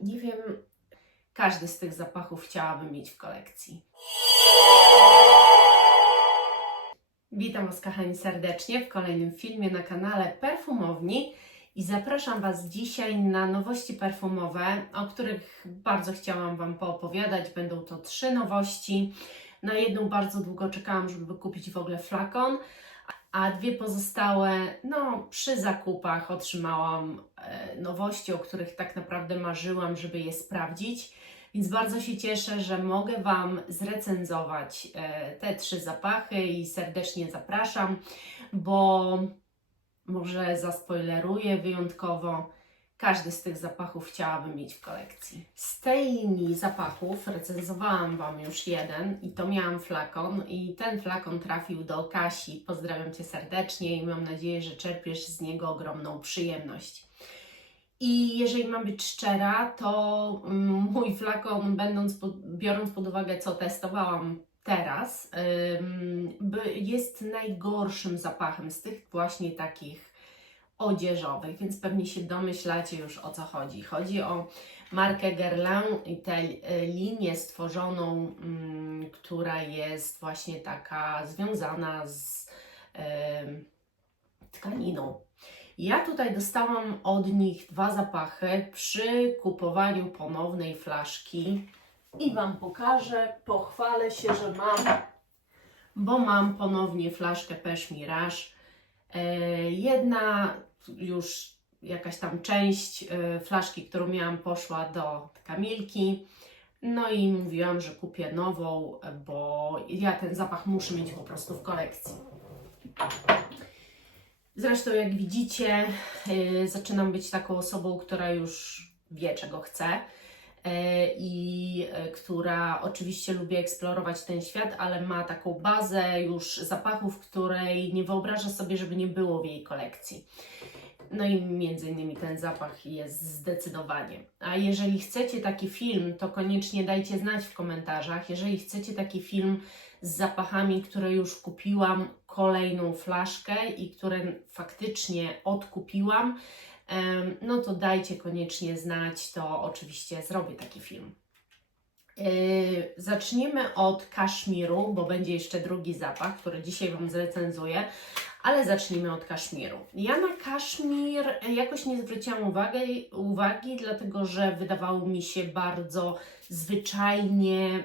nie wiem, każdy z tych zapachów chciałabym mieć w kolekcji. Witam Was, kochani, serdecznie w kolejnym filmie na kanale Perfumowni i zapraszam Was dzisiaj na nowości perfumowe, o których bardzo chciałam Wam poopowiadać. Będą to 3 nowości. Na jedną bardzo długo czekałam, żeby wykupić w ogóle flakon, a 2 pozostałe, przy zakupach otrzymałam nowości, o których tak naprawdę marzyłam, żeby je sprawdzić. Więc bardzo się cieszę, że mogę Wam zrecenzować te 3 zapachy i serdecznie zapraszam, bo może zaspoileruję wyjątkowo, każdy z tych zapachów chciałabym mieć w kolekcji. Z tej linii zapachów recenzowałam Wam już jeden i to miałam flakon i ten flakon trafił do Kasi. Pozdrawiam Cię serdecznie i mam nadzieję, że czerpiesz z niego ogromną przyjemność. I jeżeli mam być szczera, to mój flakon, biorąc pod uwagę, co testowałam teraz, jest najgorszym zapachem z tych właśnie takich odzieżowych, więc pewnie się domyślacie już, o co chodzi. Chodzi o markę Guerlain i tę linię stworzoną, która jest właśnie taka związana z tkaniną. Ja tutaj dostałam od nich 2 zapachy przy kupowaniu ponownej flaszki i Wam pokażę, pochwalę się, że bo mam ponownie flaszkę Pêche Mirage. Jedna już jakaś tam część flaszki, którą miałam, poszła do Kamilki. No i mówiłam, że kupię nową, bo ja ten zapach muszę mieć po prostu w kolekcji. Zresztą, jak widzicie, zaczynam być taką osobą, która już wie, czego chce i która oczywiście lubi eksplorować ten świat, ale ma taką bazę już zapachów, której nie wyobraża sobie, żeby nie było w jej kolekcji. No i między innymi ten zapach jest zdecydowanie. A jeżeli chcecie taki film, to koniecznie dajcie znać w komentarzach. Jeżeli chcecie taki film z zapachami, które już kupiłam, kolejną flaszkę i które faktycznie odkupiłam, no to dajcie koniecznie znać, to oczywiście zrobię taki film. Zaczniemy od kaszmiru, bo będzie jeszcze drugi zapach, który dzisiaj Wam zrecenzuję, ale zacznijmy od kaszmiru. Ja na kaszmir jakoś nie zwróciłam uwagi, dlatego że wydawało mi się bardzo zwyczajnie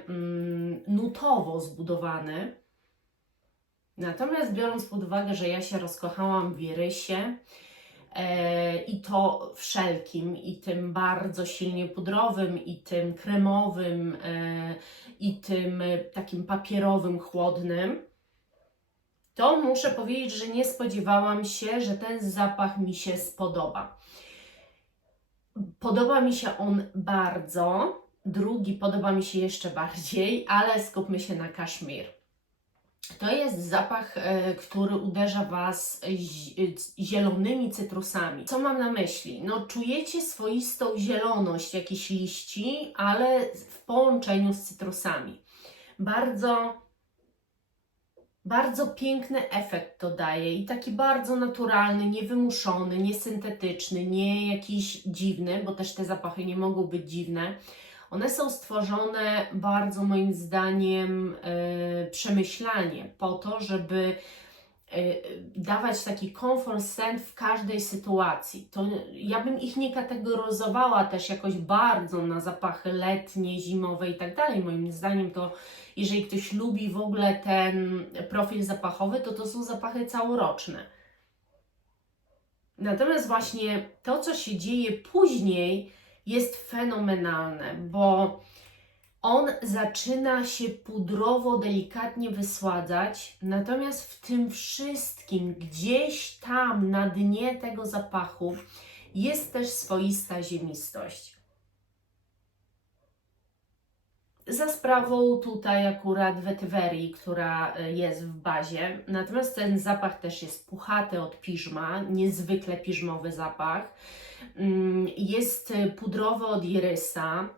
nutowo zbudowany. Natomiast biorąc pod uwagę, że ja się rozkochałam w irysie, i to wszelkim, i tym bardzo silnie pudrowym, i tym kremowym, i tym takim papierowym, chłodnym, to muszę powiedzieć, że nie spodziewałam się, że ten zapach mi się spodoba. Podoba mi się on bardzo, drugi podoba mi się jeszcze bardziej, ale skupmy się na kaszmir. To jest zapach, który uderza Was zielonymi cytrusami. Co mam na myśli? No, czujecie swoistą zieloność jakichś liści, ale w połączeniu z cytrusami. Bardzo piękny efekt to daje i taki bardzo naturalny, niewymuszony, niesyntetyczny, nie jakiś dziwny, bo też te zapachy nie mogą być dziwne. One są stworzone bardzo, moim zdaniem, przemyślanie po to, żeby dawać taki comfort scent w każdej sytuacji. To ja bym ich nie kategoryzowała też jakoś bardzo na zapachy letnie, zimowe i tak dalej. Moim zdaniem to, jeżeli ktoś lubi w ogóle ten profil zapachowy, to są zapachy całoroczne. Natomiast właśnie to, co się dzieje później, jest fenomenalne, bo on zaczyna się pudrowo, delikatnie wysładzać, natomiast w tym wszystkim, gdzieś tam na dnie tego zapachu jest też swoista ziemistość. Za sprawą tutaj akurat wetywerii, która jest w bazie, natomiast ten zapach też jest puchaty od piżma, niezwykle piżmowy zapach. Jest pudrowy od irysa.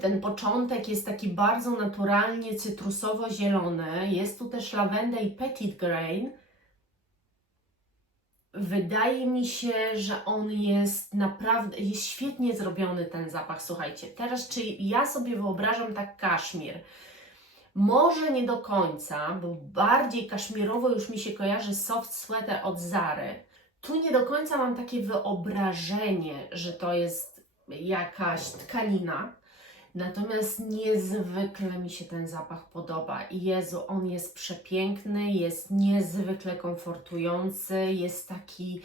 Ten początek jest taki bardzo naturalnie cytrusowo-zielony. Jest tu też lawenda i petit grain. wydaje mi się, że on jest naprawdę, jest świetnie zrobiony ten zapach. Słuchajcie, teraz czy ja sobie wyobrażam tak kaszmir? Może nie do końca, bo bardziej kaszmirowo już mi się kojarzy soft sweater od Zary. Tu nie do końca mam takie wyobrażenie, że to jest jakaś tkanina. Natomiast niezwykle mi się ten zapach podoba i Jezu, on jest przepiękny, jest niezwykle komfortujący, jest taki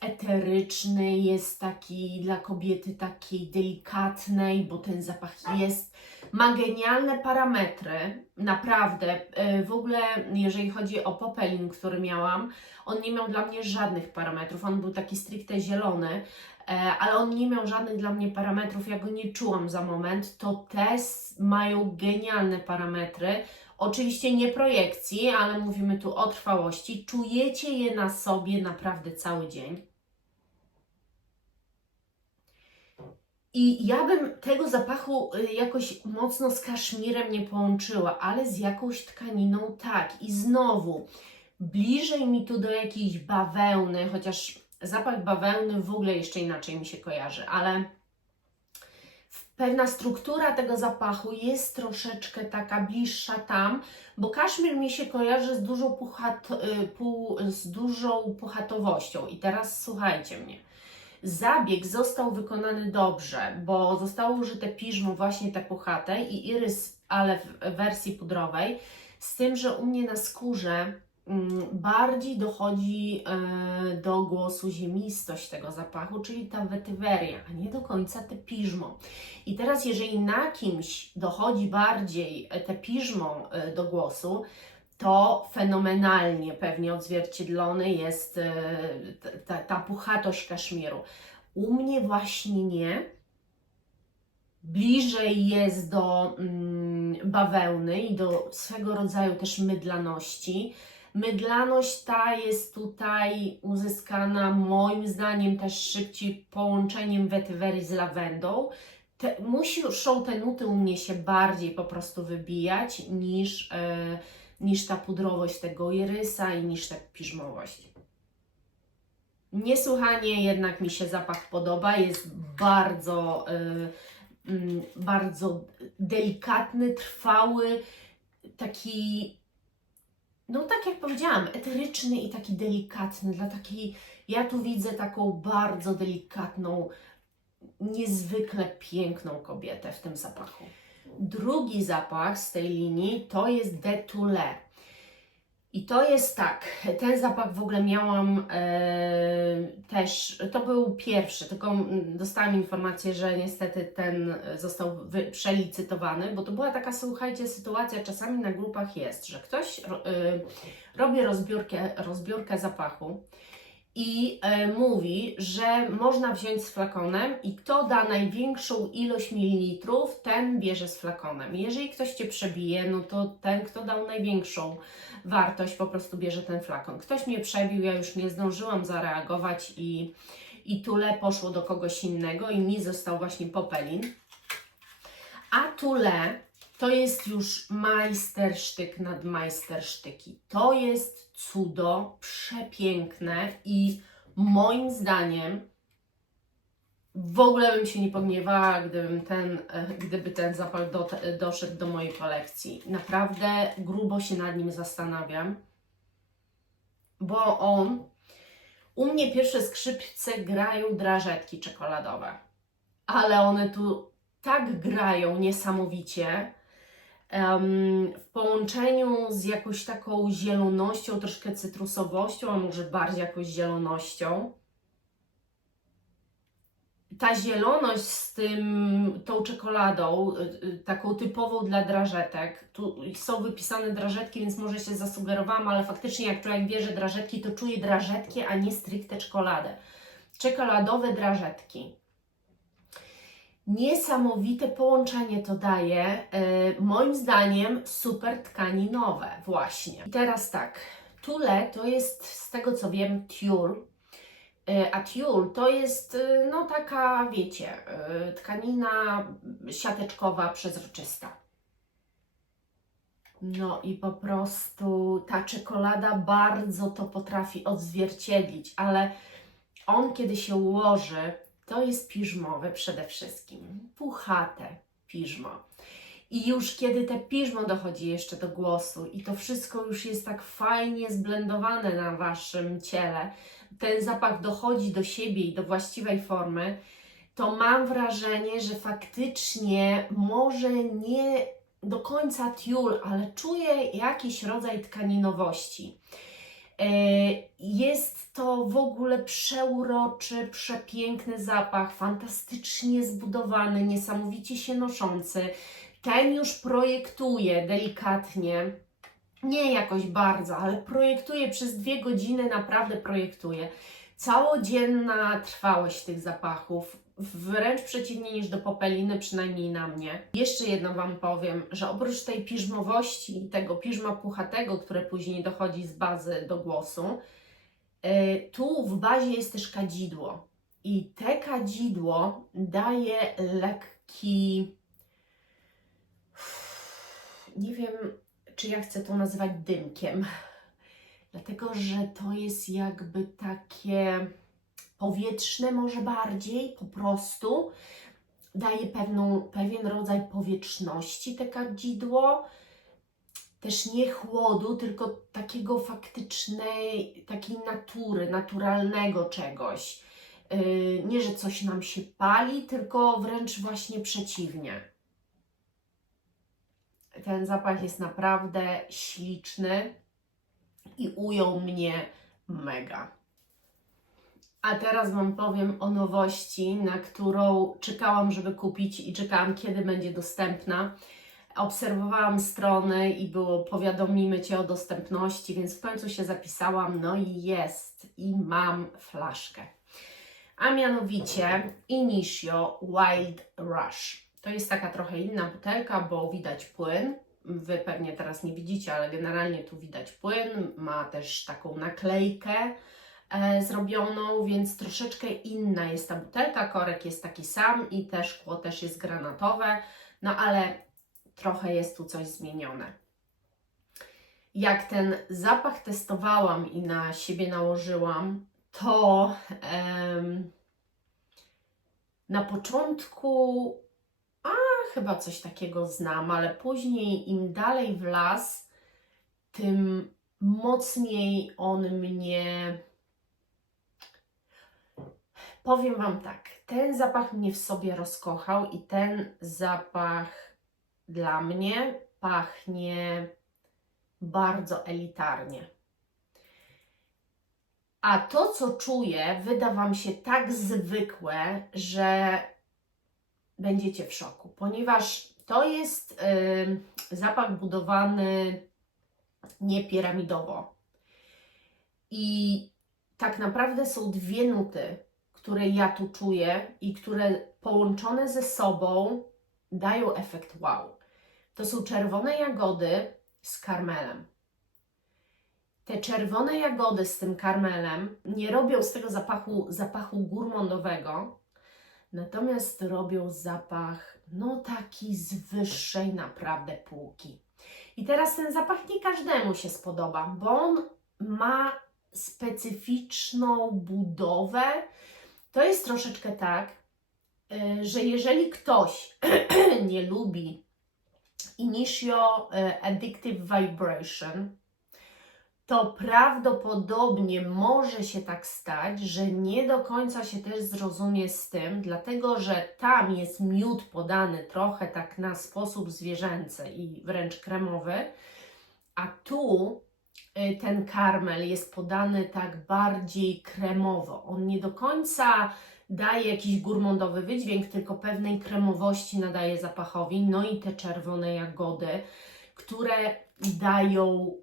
eteryczny, jest taki dla kobiety takiej delikatnej, bo ten zapach jest, ma genialne parametry, naprawdę. W ogóle jeżeli chodzi o popelin, który miałam, on nie miał dla mnie żadnych parametrów, on był taki stricte zielony, ale on nie miał żadnych dla mnie parametrów, ja go nie czułam za moment. To te mają genialne parametry. Oczywiście nie projekcji, ale mówimy tu o trwałości. Czujecie je na sobie naprawdę cały dzień. I ja bym tego zapachu jakoś mocno z kaszmirem nie połączyła, ale z jakąś tkaniną tak. I znowu, bliżej mi tu do jakiejś bawełny, chociaż zapach bawełny w ogóle jeszcze inaczej mi się kojarzy, ale pewna struktura tego zapachu jest troszeczkę taka bliższa tam, bo kaszmir mi się kojarzy z dużą puchatowością. I teraz słuchajcie mnie. Zabieg został wykonany dobrze, bo zostało użyte piżmo właśnie te puchate i irys, ale w wersji pudrowej, z tym, że u mnie na skórze bardziej dochodzi do głosu ziemistość tego zapachu, czyli ta wetyweria, a nie do końca te piżmo. I teraz jeżeli na kimś dochodzi bardziej te piżmo do głosu, to fenomenalnie pewnie odzwierciedlony jest ta puchatość kaszmiru. U mnie właśnie nie. Bliżej jest do bawełny i do swego rodzaju też mydlaności. Mydlaność ta jest tutaj uzyskana moim zdaniem też szybciej połączeniem wetywerii z lawendą. Muszą te nuty u mnie się bardziej po prostu wybijać niż ta pudrowość tego irysa i niż ta piżmowość. Niesłychanie jednak mi się zapach podoba, jest bardzo delikatny, trwały, taki, no tak jak powiedziałam, eteryczny i taki delikatny, ja tu widzę taką bardzo delikatną, niezwykle piękną kobietę w tym zapachu. Drugi zapach z tej linii to jest De Toilette. I to jest tak, ten zapach w ogóle miałam też, to był pierwszy, tylko dostałam informację, że niestety ten został przelicytowany, bo to była taka, słuchajcie, sytuacja, czasami na grupach jest, że ktoś robi rozbiórkę zapachu i mówi, że można wziąć z flakonem i kto da największą ilość mililitrów, ten bierze z flakonem. Jeżeli ktoś Cię przebije, no to ten, kto dał największą wartość, po prostu bierze ten flakon. Ktoś mnie przebił, ja już nie zdążyłam zareagować i tule poszło do kogoś innego i mi został właśnie popelin. A tule to jest już majstersztyk nad majstersztyki. To jest cudo, przepiękne i moim zdaniem w ogóle bym się nie pogniewała, gdyby ten zapach doszedł do mojej kolekcji. Naprawdę grubo się nad nim zastanawiam, bo u mnie pierwsze skrzypce grają drażetki czekoladowe, ale one tu tak grają niesamowicie, w połączeniu z jakąś taką zielonością, troszkę cytrusowością, a może bardziej jakąś zielonością. Ta zieloność z tą czekoladą, taką typową dla drażetek, tu są wypisane drażetki, więc może się zasugerowałam, ale faktycznie jak człowiek bierze drażetki, to czuje drażetki, a nie stricte czekoladę. Czekoladowe drażetki. Niesamowite połączenie to daje, moim zdaniem super tkaninowe właśnie. I teraz tak, tule to jest z tego co wiem tulle, a tulle to jest no taka wiecie, tkanina siateczkowa, przezroczysta. No i po prostu ta czekolada bardzo to potrafi odzwierciedlić, ale on kiedy się ułoży, to jest piżmowe przede wszystkim, puchate piżmo. I już kiedy te piżmo dochodzi jeszcze do głosu i to wszystko już jest tak fajnie zblendowane na Waszym ciele, ten zapach dochodzi do siebie i do właściwej formy, to mam wrażenie, że faktycznie może nie do końca tiul, ale czuję jakiś rodzaj tkaninowości. Jest to w ogóle przeuroczy, przepiękny zapach, fantastycznie zbudowany, niesamowicie się noszący. Ten już projektuje delikatnie, nie jakoś bardzo, ale projektuje przez 2 godziny, naprawdę projektuje. Całodzienna trwałość tych zapachów, wręcz przeciwnie niż do popeliny, przynajmniej na mnie. Jeszcze jedno Wam powiem, że oprócz tej piżmowości, tego piżma puchatego, które później dochodzi z bazy do głosu, tu w bazie jest też kadzidło. I te kadzidło daje lekki, nie wiem, czy ja chcę to nazywać dymkiem, dlatego że to jest jakby takie powietrzne może bardziej, po prostu daje pewien rodzaj powietrzności te kadzidło, też nie chłodu, tylko takiego faktycznej, takiej natury, naturalnego czegoś. Nie, że coś nam się pali, tylko wręcz właśnie przeciwnie. Ten zapach jest naprawdę śliczny i ujął mnie mega. A teraz Wam powiem o nowości, na którą czekałam, żeby kupić i czekałam, kiedy będzie dostępna. Obserwowałam strony i było powiadomimy Cię o dostępności, więc w końcu się zapisałam, no i jest, i mam flaszkę. A mianowicie Initio Wild Rush. To jest taka trochę inna butelka, bo widać płyn. Wy pewnie teraz nie widzicie, ale generalnie tu widać płyn. Ma też taką naklejkę zrobioną, więc troszeczkę inna jest ta butelka. Korek jest taki sam i też szkło też jest granatowe, no ale trochę jest tu coś zmienione. Jak ten zapach testowałam i na siebie nałożyłam, to na początku chyba coś takiego znam, ale później im dalej w las, tym mocniej on mnie... Powiem Wam tak, ten zapach mnie w sobie rozkochał i ten zapach dla mnie pachnie bardzo elitarnie. A to, co czuję, wyda Wam się tak zwykłe, że będziecie w szoku, ponieważ to jest zapach budowany niepiramidowo. I tak naprawdę są 2 nuty, które ja tu czuję i które połączone ze sobą dają efekt wow. To są czerwone jagody z karmelem. Te czerwone jagody z tym karmelem nie robią z tego zapachu gourmandowego, natomiast robią zapach, no taki z wyższej naprawdę półki. I teraz ten zapach nie każdemu się spodoba, bo on ma specyficzną budowę. To jest troszeczkę tak, że jeżeli ktoś nie lubi Initio Addictive Vibration, to prawdopodobnie może się tak stać, że nie do końca się też zrozumie z tym, dlatego że tam jest miód podany trochę tak na sposób zwierzęcy i wręcz kremowy, a tu ten karmel jest podany tak bardziej kremowo. On nie do końca daje jakiś gourmandowy wydźwięk, tylko pewnej kremowości nadaje zapachowi. No i te czerwone jagody, które dają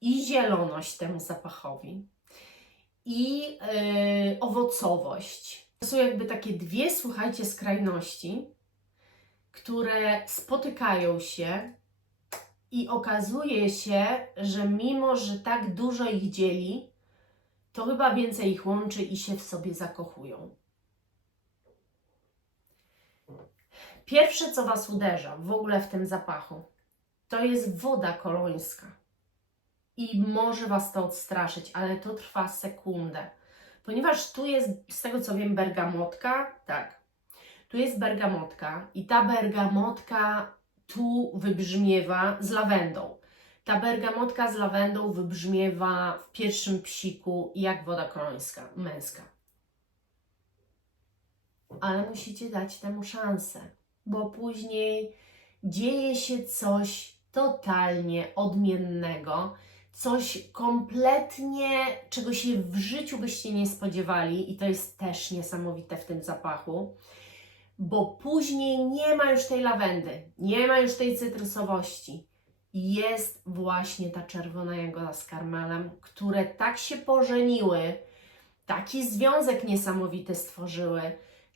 i zieloność temu zapachowi, i owocowość. To są jakby takie 2, słuchajcie, skrajności, które spotykają się i okazuje się, że mimo, że tak dużo ich dzieli, to chyba więcej ich łączy i się w sobie zakochują. Pierwsze, co Was uderza w ogóle w tym zapachu, to jest woda kolońska. I może Was to odstraszyć, ale to trwa sekundę. Ponieważ tu jest, z tego co wiem, bergamotka, tak, tu jest bergamotka i ta bergamotka tu wybrzmiewa z lawendą. Ta bergamotka z lawendą wybrzmiewa w pierwszym psiku jak woda kolońska, męska. Ale musicie dać temu szansę, bo później dzieje się coś totalnie odmiennego, coś kompletnie, czego się w życiu byście nie spodziewali i to jest też niesamowite w tym zapachu, bo później nie ma już tej lawendy, nie ma już tej cytrusowości. Jest właśnie ta czerwona jagoda z karmelem, które tak się pożeniły, taki związek niesamowity stworzyły,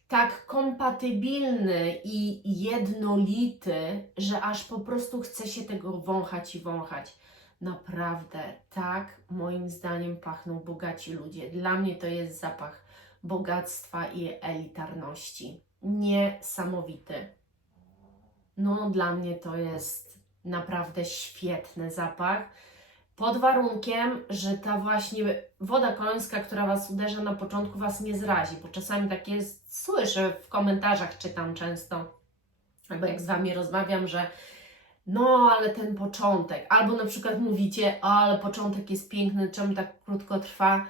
tak kompatybilny i jednolity, że aż po prostu chce się tego wąchać i wąchać. Naprawdę, tak moim zdaniem pachną bogaci ludzie. Dla mnie to jest zapach bogactwa i elitarności. Niesamowity. No, dla mnie to jest naprawdę świetny zapach. Pod warunkiem, że ta właśnie woda kolońska, która Was uderza na początku, Was nie zrazi, bo czasami tak jest, słyszę w komentarzach, czytam często, albo jak z Wami rozmawiam, że no, ale ten początek, albo na przykład mówicie, ale początek jest piękny, czemu tak krótko trwa,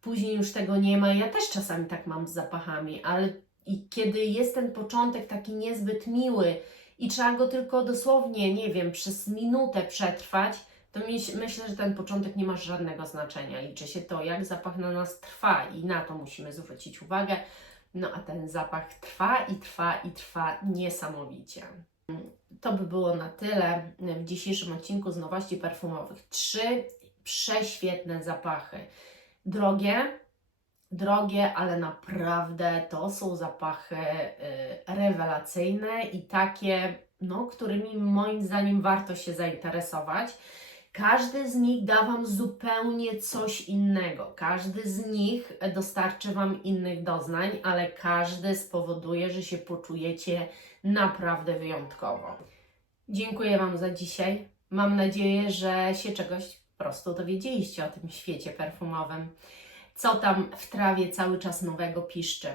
później już tego nie ma. Ja też czasami tak mam z zapachami, ale i kiedy jest ten początek taki niezbyt miły i trzeba go tylko dosłownie, nie wiem, przez minutę przetrwać, to myślę, że ten początek nie ma żadnego znaczenia. Liczy się to, jak zapach na nas trwa i na to musimy zwrócić uwagę. No a ten zapach trwa i trwa i trwa niesamowicie. To by było na tyle w dzisiejszym odcinku z nowości perfumowych. 3 prześwietne zapachy. Drogie, ale naprawdę to są zapachy rewelacyjne i takie, no, którymi moim zdaniem warto się zainteresować. Każdy z nich da Wam zupełnie coś innego. Każdy z nich dostarczy Wam innych doznań, ale każdy spowoduje, że się poczujecie naprawdę wyjątkowo. Dziękuję Wam za dzisiaj. Mam nadzieję, że się czegoś po prostu dowiedzieliście o tym świecie perfumowym. Co tam w trawie cały czas nowego piszczy.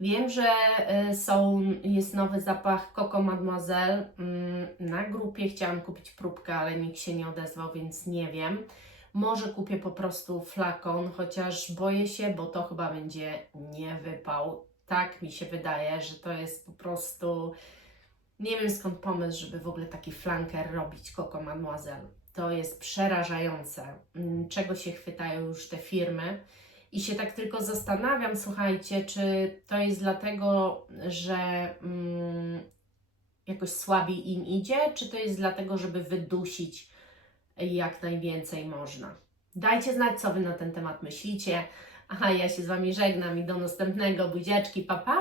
Wiem, że jest nowy zapach Coco Mademoiselle. Na grupie chciałam kupić próbkę, ale nikt się nie odezwał, więc nie wiem. Może kupię po prostu flakon, chociaż boję się, bo to chyba będzie nie wypał. Tak mi się wydaje, że to jest po prostu... Nie wiem skąd pomysł, żeby w ogóle taki flanker robić Coco Mademoiselle. To jest przerażające, czego się chwytają już te firmy. I się tak tylko zastanawiam, słuchajcie, czy to jest dlatego, że jakoś słabiej im idzie, czy to jest dlatego, żeby wydusić jak najwięcej można. Dajcie znać, co Wy na ten temat myślicie. Aha, ja się z Wami żegnam i do następnego. Buziaczki, pa pa!